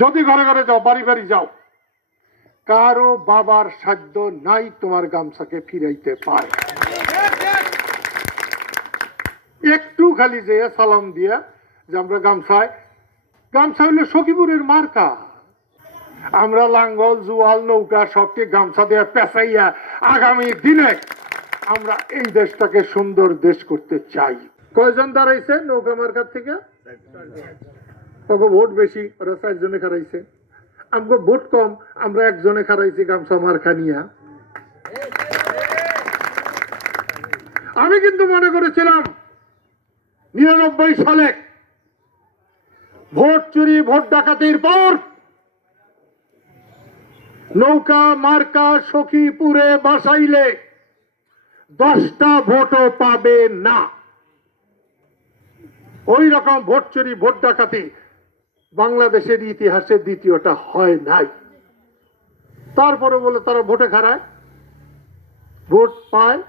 যদি ঘরে ঘরে যাও, বাড়ি বাড়ি যাও, কারও বাবার সাধ্য নাই তোমার গামছাকে ফিরাইতে পারে একটু খালি যে সালাম দিয়া যে আমরা গামছায়, গামছা হইলে সখীপুরের মার্কা। আমরা লাঙ্গল, জুয়াল, নৌকা সবকে গামছা দিয়ে পেঁচাইয়া আগামী দিনে আমরা এই দেশটাকে সুন্দর দেশ করতে চাই। কয়জন দাঁড়াইছে নৌকা মার্কার থেকে? ওগো ভোট বেশি, ওরা চারজনে খারাইছে। আমগো ভোট কম, আমরা একজনে খারাইছি গামছা মার্কা নিয়া আমি কিন্তু মনে করেছিলাম, নিরানব্বই সালে ভোট চুরি, ভোট ডাকাতির পর নৌকা, মার্কা, সখীপুরে বাসাইলে দশটা ভোটও পাবে না। ওই রকম ভোট চুরি, ভোট ডাকাতি বাংলাদেশের ইতিহাসে দ্বিতীয়টা হয় নাই। তারপরে বলে তারা ভোটে খারায়, ভোট পায়।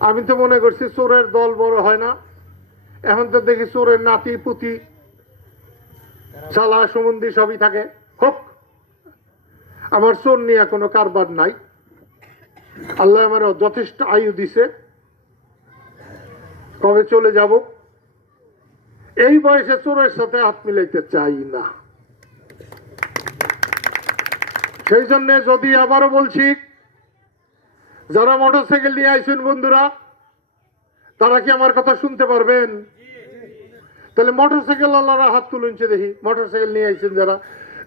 আমি তো মনে করছি চোরের দল বড় হয় না। এখন তো দেখি চোরের নাতি, পুতি চালা সুমন্দি সবই থাকে। হোক, আমার চোর নিয়ে কোনো কারবার নাই। আল্লাহ আমার যথেষ্ট আয়ু দিছে। কবে চলে যাব? এই বয়সে চোরের সাথে হাত মিলাইতে চাই না। সেই জন্য যদি আবারও বলছি, যারা মোটরসাইকেল নিয়ে আইসেন বন্ধুরা, তারা কি আমার কথা শুনতে পারবেন? তাহলে মোটরসাইকেল আল্লাহরা হাত তুলুনছে দেখি, মোটরসাইকেল নিয়ে আইসেন যারা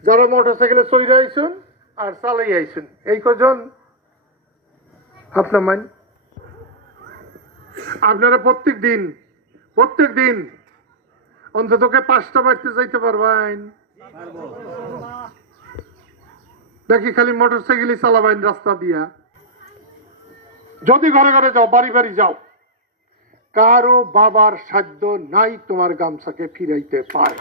যারা মোটরসাইকেলে চৈরে আইসুন আর চালাই আইসুন এই কজন? আপনার মাইন? আপনারা প্রত্যেক দিন প্রত্যেক দিন অন্ততকে পাঁচটা বাড়তে যাইতে পারবেন নাকি খালি মোটর সাইকেলই চালাবেন রাস্তা দিয়া। যদি ঘরে ঘরে যাও, বাড়ি বাড়ি যাও, কারও বাবার সাধ্য নাই তোমার গামছাকে ফিরাইতে পারে।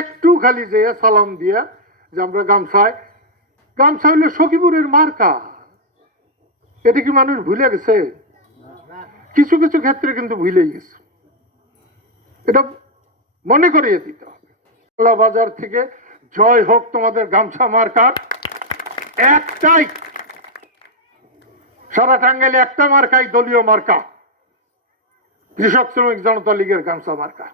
একটু খালি যে সালাম দিয়া যে আমরা গামছায়, গামছা হইলে সখীপুরের মার্কা। এটা কি মানুষ ভুলে গেছে? কিছু কিছু ক্ষেত্রে কিন্তু ভুলে গেছে। এটা মনে করিয়ে দিতে হবে। বাজার থেকে জয় হোক তোমাদের গামছা মার্কার। একটাই, সারা টাঙ্গাইলে একটা মার্কাই দলীয় মার্কা। কৃষক শ্রমিক জনতা লীগের গামছা মার্কা।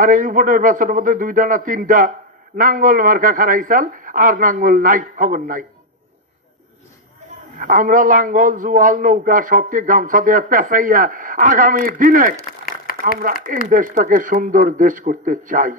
আর এই উপনির্বাচনের মধ্যে দুইটা না তিনটা নাঙ্গল মার্কা খারাইছাল, আর নাঙ্গল নাই, খবর নাই। আমরা লাঙ্গল, জুয়াল, নৌকা সবকে গামছা দিয়ে পেঁচাইয়া আগামী দিনে আমরা এই দেশটাকে সুন্দর দেশ করতে চাই।